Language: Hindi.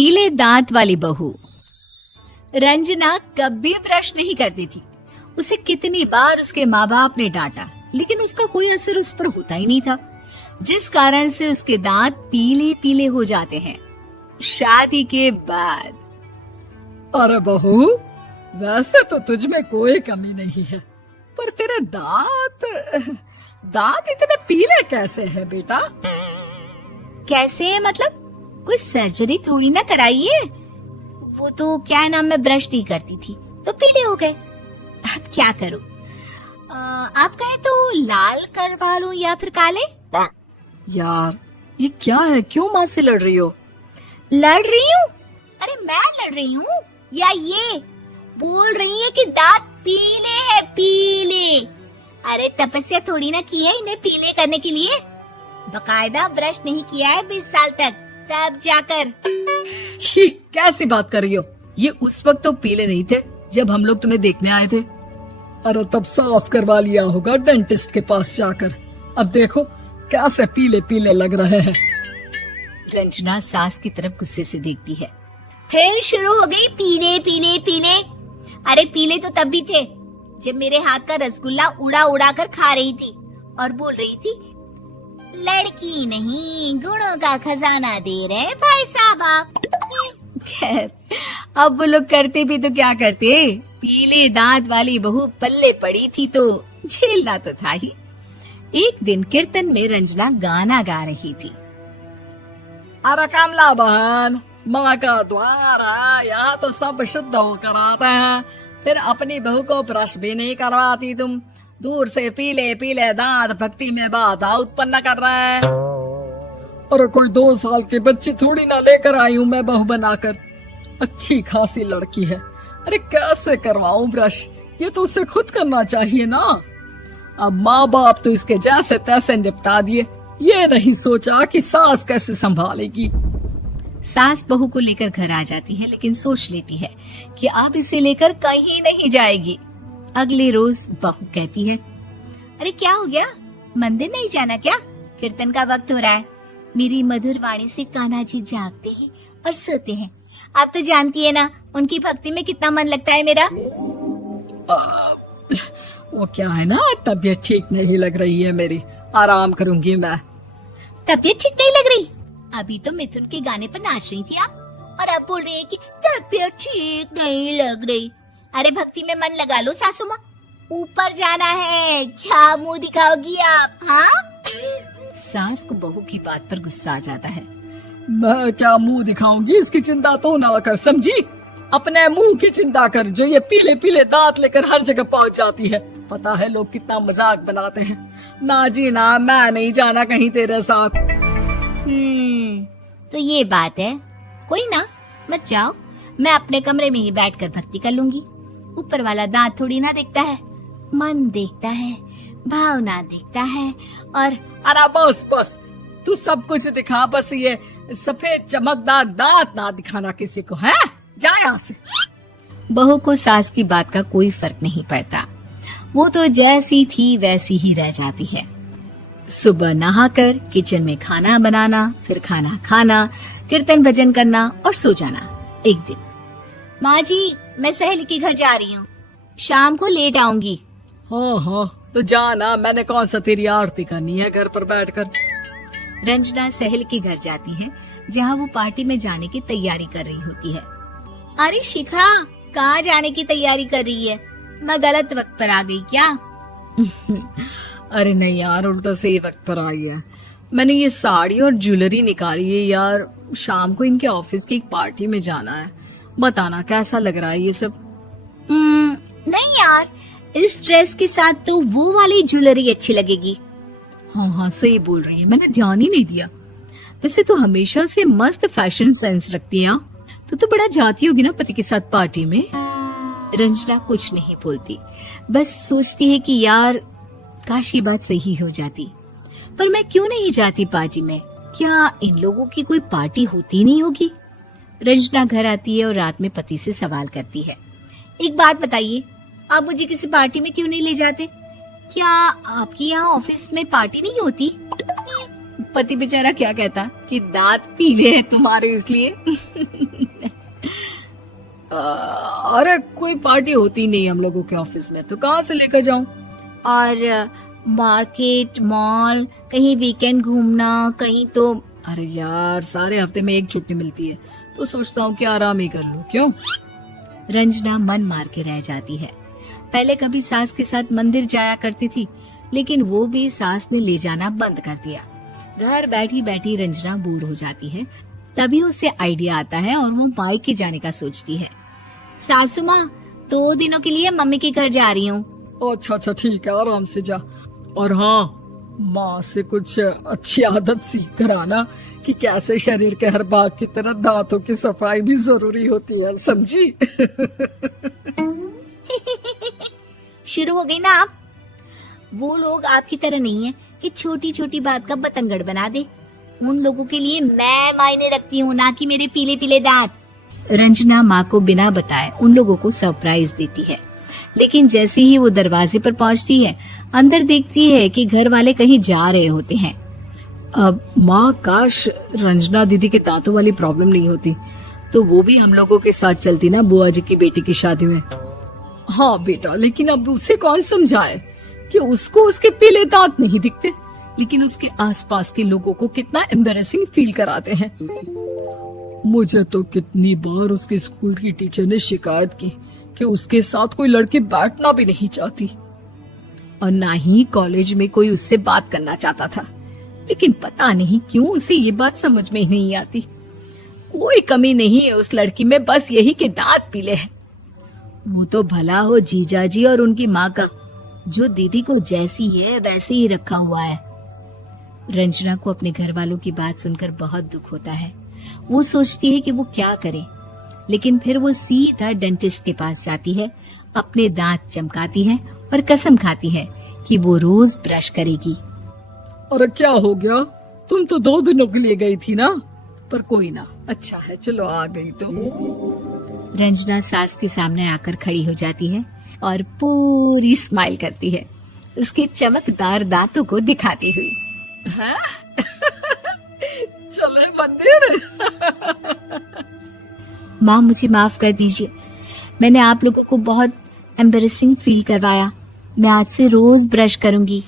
पीले दांत वाली बहू। रंजना कभी ब्रश नहीं करती थी। उसे कितनी बार उसके माँ बाप ने डांटा, लेकिन उसका कोई असर उस पर होता ही नहीं था, जिस कारण से उसके दांत पीले पीले हो जाते हैं। शादी के बाद। अरे बहू, वैसे तो तुझ में कोई कमी नहीं है, पर तेरे दांत इतने पीले कैसे हैं बेटा? कैसे मतलब? कोई सर्जरी थोड़ी ना कराइए। वो तो क्या नाम, मैं ब्रश नहीं करती थी तो पीले हो गए। अब क्या करूं? आप कहे तो लाल करवा लूं या फिर काले? यार ये क्या है, क्यों माँ से लड़ रही हो? लड़ रही हूँ? अरे मैं लड़ रही हूँ या ये बोल रही है कि दांत पीले हैं, पीले। अरे तपस्या थोड़ी ना की है इन्हें पीले करने के लिए। बकायदा ब्रश नहीं किया है 20 साल तक, तब जाकर। छी, कैसी बात कर रही हो? ये उस वक्त तो पीले नहीं थे जब हम लोग तुम्हें देखने आए थे। अरे तब साफ करवा लिया होगा डेंटिस्ट के पास जाकर। अब देखो कैसे पीले पीले लग रहे हैं। रंजना सास की तरफ गुस्से से देखती है। फिर शुरू हो गई पीले पीले पीले। अरे पीले तो तब भी थे जब मेरे हाथ का रसगुल्ला उड़ा उड़ा कर खा रही थी और बोल रही थी, लड़की नहीं गुणों का खजाना दे रहे भाई साहब आप। खैर, अब वो लोग करते भी तो क्या करते, पीले दांत वाली बहू पल्ले पड़ी थी तो झेलना तो था ही। एक दिन कीर्तन में रंजना गाना गा रही थी। अरे कमला बहन, माँ का द्वार है, यहाँ तो सब शुद्ध होकर आते हैं, फिर अपनी बहू को ब्रश भी नहीं करवाती तुम। दूर से पीले पीले दांत भक्ति में बाधा उत्पन्न कर रहे हैं। और कोई 2 साल के बच्चे थोड़ी ना लेकर आई हूँ मैं बहू बनाकर। अच्छी खासी लड़की है, अरे कैसे करवाऊं ब्रश? ये तो उसे खुद करना चाहिए ना। अब माँ बाप तो इसके जैसे तैसे निपटा दिए, ये नहीं सोचा कि सास कैसे संभालेगी। सास बहू को लेकर घर आ जाती है, लेकिन सोच लेती है कि अब इसे लेकर कहीं नहीं जाएगी। अगले रोज बहू कहती है, अरे क्या हो गया, मंदिर नहीं जाना क्या? कीर्तन का वक्त हो रहा है। मेरी मधुर वाणी से कान्हा जी जागते हैं और सोते हैं। आप तो जानती है ना उनकी भक्ति में कितना मन लगता है मेरा। वो क्या है ना, तबीयत ठीक नहीं लग रही है मेरी, आराम करूंगी मैं। तबीयत ठीक नहीं लग रही? अभी तो मिथुन के गाने पर नाच रही थी आप, और अब बोल रही है कि तबीयत ठीक नहीं लग रही। अरे भक्ति में मन लगा लो सासू माँ, ऊपर जाना है, क्या मुंह दिखाओगी आप? हाँ? सास को बहू की बात पर गुस्सा आ जाता है। मैं क्या मुंह दिखाऊंगी, इसकी चिंता तो ना कर, समझी? अपने मुंह की चिंता कर, जो ये पीले पीले दांत लेकर हर जगह पहुंच जाती है। पता है लोग कितना मजाक बनाते हैं। ना जी ना, मैं नहीं जाना कहीं तेरे साथ। तो ये बात है। कोई ना, मत जाओ, मैं अपने कमरे में ही बैठकर भक्ति कर लूंगी। ऊपर वाला दांत थोड़ी ना देखता है, मन देखता है, भावना देखता है। और अरे बस बस, तू सब कुछ दिखा, बस ये सफेद चमकदार दांत ना दिखाना किसी को, है? जा यहाँ से। बहू को सास की बात का कोई फर्क नहीं पड़ता, वो तो जैसी थी वैसी ही रह जाती है। सुबह नहाकर किचन में खाना बनाना, फिर खाना खाना, कीर्तन भजन करना और सो जाना। एक दिन, माँ जी मैं सहेली के घर जा रही हूँ, शाम को लेट आऊंगी। हाँ, तो जाना, मैंने कौन सा तेरी आरती करनी है घर पर बैठकर। रंजना सहेली के घर जाती है, जहाँ वो पार्टी में जाने की तैयारी कर रही होती है। अरे शिखा, कहाँ जाने की तैयारी कर रही है? मैं गलत वक्त पर आ गई क्या? अरे नहीं यार, उल्टा सही वक्त पर आई है। मैंने ये साड़ी और ज्वेलरी निकाली है यार, शाम को इनके ऑफिस की एक पार्टी में जाना है। बताना कैसा लग रहा है ये सब? नहीं यार, इस ड्रेस के साथ तो वो वाली ज्वेलरी अच्छी लगेगी। हाँ सही बोल रही है, मैंने ध्यान ही नहीं दिया। वैसे तो हमेशा से मस्त फैशन सेंस रखती है। तो बड़ा जाती होगी ना पति के साथ पार्टी में। रंजना कुछ नहीं बोलती, बस सोचती है कि यार काश ये बात सही हो जाती, पर मैं क्यों नहीं जाती पार्टी में? क्या इन लोगों की कोई पार्टी होती नहीं होगी? रंजना घर आती है और रात में पति से सवाल करती है, एक बात बताइए, आप मुझे किसी पार्टी में क्यों नहीं ले जाते? क्या आपके यहाँ ऑफिस में पार्टी नहीं होती? पति बेचारा क्या कहता कि दांत पीले हैं तुम्हारे इसलिए। अरे कोई पार्टी होती नहीं हम लोगों के ऑफिस में, तो कहाँ से लेकर जाऊं? और मार्केट, मॉल, कहीं वीकेंड घूमना, कहीं तो। अरे यार सारे हफ्ते में एक छुट्टी मिलती है, तो सोचता हूँ कि आराम ही कर लूं। क्यों? रंजना मन मार के रह जाती है। पहले कभी सास के साथ मंदिर जाया करती थी, लेकिन वो भी सास ने ले जाना बंद कर दिया। घर बैठी बैठी रंजना बोर हो जाती है। तभी उसे आइडिया आता है और वो मायके जाने का सोचती है। सासू माँ, 2 दिनों के लिए मम्मी के घर जा रही हूँ। अच्छा अच्छा ठीक है, आराम से जा। और हाँ, माँ से कुछ अच्छी आदत सीख कर आना कि कैसे शरीर के हर भाग की तरह दांतों की सफाई भी जरूरी होती है, समझी? शुरू हो गई ना आप? वो लोग आपकी तरह नहीं है कि छोटी छोटी बात का बतंगड़ बना दे। उन लोगों के लिए मैं मायने रखती हूँ, ना कि मेरे पीले पीले दांत। रंजना माँ को बिना बताए उन लोगों को सरप्राइज देती है, लेकिन जैसे ही वो दरवाजे पर पहुंचती है, अंदर देखती है कि घर वाले कहीं जा रहे होते हैं। अब माँ, काश रंजना दीदी के दांतों वाली प्रॉब्लम नहीं होती, तो वो भी हम लोगों के साथ चलती ना बुआ जी की बेटी की शादी में। हाँ बेटा, लेकिन अब उसे कौन समझाए कि उसको उसके पीले दांत नहीं दिखते, लेकिन उसके आसपास के लोगों को कितना एम्बैरेसिंग फील कराते हैं। मुझे तो कितनी बार उसके स्कूल की टीचर ने शिकायत की कि उसके साथ कोई लड़की बैठना भी नहीं चाहती, और ना ही कॉलेज में कोई उससे बात करना चाहता था। लेकिन पता नहीं क्यों उसे ये बात समझ में ही नहीं आती। कोई कमी नहीं है उस लड़की में, बस यही कि दांत पीले हैं। वो तो भला हो जीजा जी और उनकी माँ का, जो दीदी को जैसी है वैसे ही रखा हुआ है। रंजना को अपने घर वालों की बात सुनकर बहुत दुख होता है। वो सोचती है कि वो क्या करे, लेकिन फिर वो सीधा डेंटिस्ट के पास जाती है, अपने दांत चमकाती है और कसम खाती है कि वो रोज ब्रश करेगी। अरे क्या हो गया? तुम तो 2 दिनों के लिए गई थी ना, पर कोई ना, अच्छा है, चलो आ गई तो। रंजना सास के सामने आकर खड़ी हो जाती है और पूरी स्माइल करती है, उसके चमकदार दांतों को दिखाती हुई। हैं? चले मंदिर। माँ, मुझे माफ कर दीजिए, मैंने आप लोगों को बहुत एम्बैरेसिंग फील करवाया। मैं आज से रोज ब्रश करूंगी।